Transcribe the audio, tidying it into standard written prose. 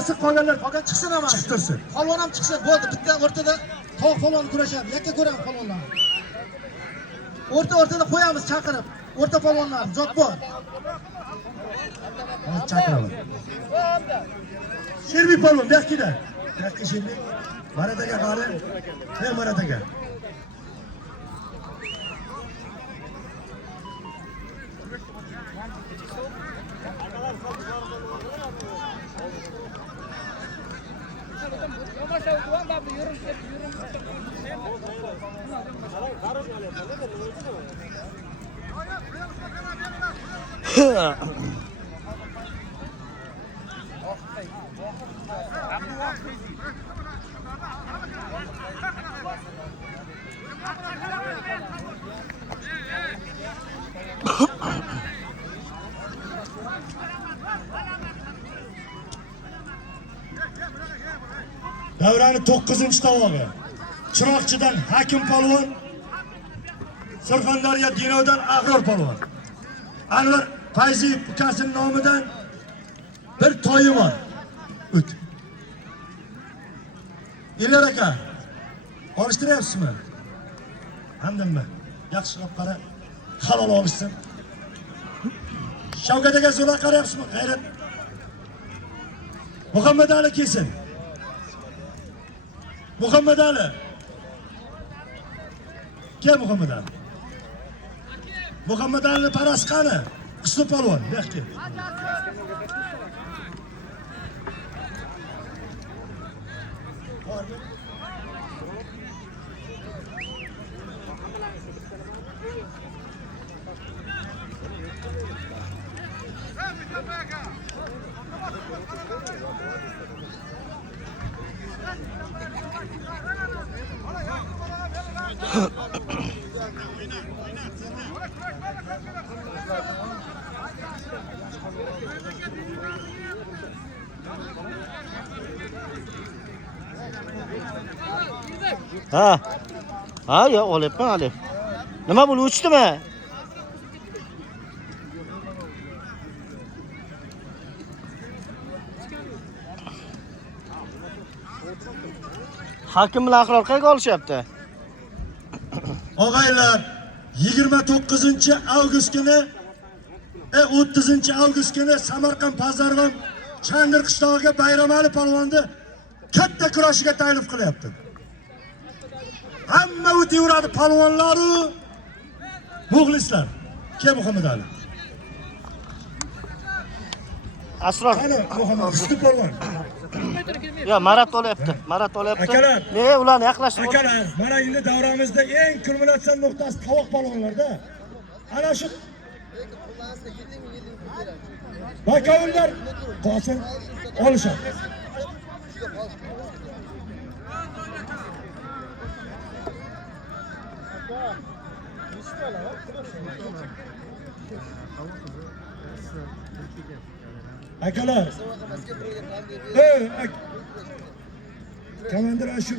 chiqmasin, qolganlar chiqsin ama. chiqib tursin. Polvon ham chiqsin. Bo'ldi, bitta o'rtada to'q polvon kurashadi. Yakka ko'ramiz polvonlarni. O'rtada qo'yamiz chaqirib. O'rta polvonlar, zot bor. Hozir chaqiraman. Sherbek polvon, Yakida. Yakka Sherbek. Marataga qari. Marataga. Davraning 9-tavog'i. Chiroqchidan Hakim polvon, Surxondaryo Dinodan Agror polvon. Anvar Fayziyev ukasining nomidan bir to'yi bor. O't. Ilar aka, olishtiryapsizmi? Hamdammi? Yaxshilab qara, halol olishsin. Shavkat aka so'la qarayapsizmi? G'ayrat. Muhammad Ali kelsin. Muhammad Ali. Kim Muhammad Ali? Muhammad Ali paras qani? Qisli polvon, yo'qki. Ha ya olyapman hali. Nima bo'lib uchdimi? Hakim bilan Aqror qayerga olishyapti? Og'aylar, 29-avgust kuni 30-avgust kuni Samarqand Pazarg'om Changir qishlog'iga Bayramali polvonni katta kurashiga taklif qilyapti. Hamma o'taveradi polvonlar u muxlislar. Kim Muhammad Ali? Asror. Qani Muhammad Ali polvon. Ya Marat olyapti. Marat olyapti. Akalar. Ne ularni yaqlashib. Akalar, mana endi davramizda eng kulminatsion nuqtasi tovoq polvonlarda. Ana shu bakovullar qo'sin olishadi. Akalar. Komandir shu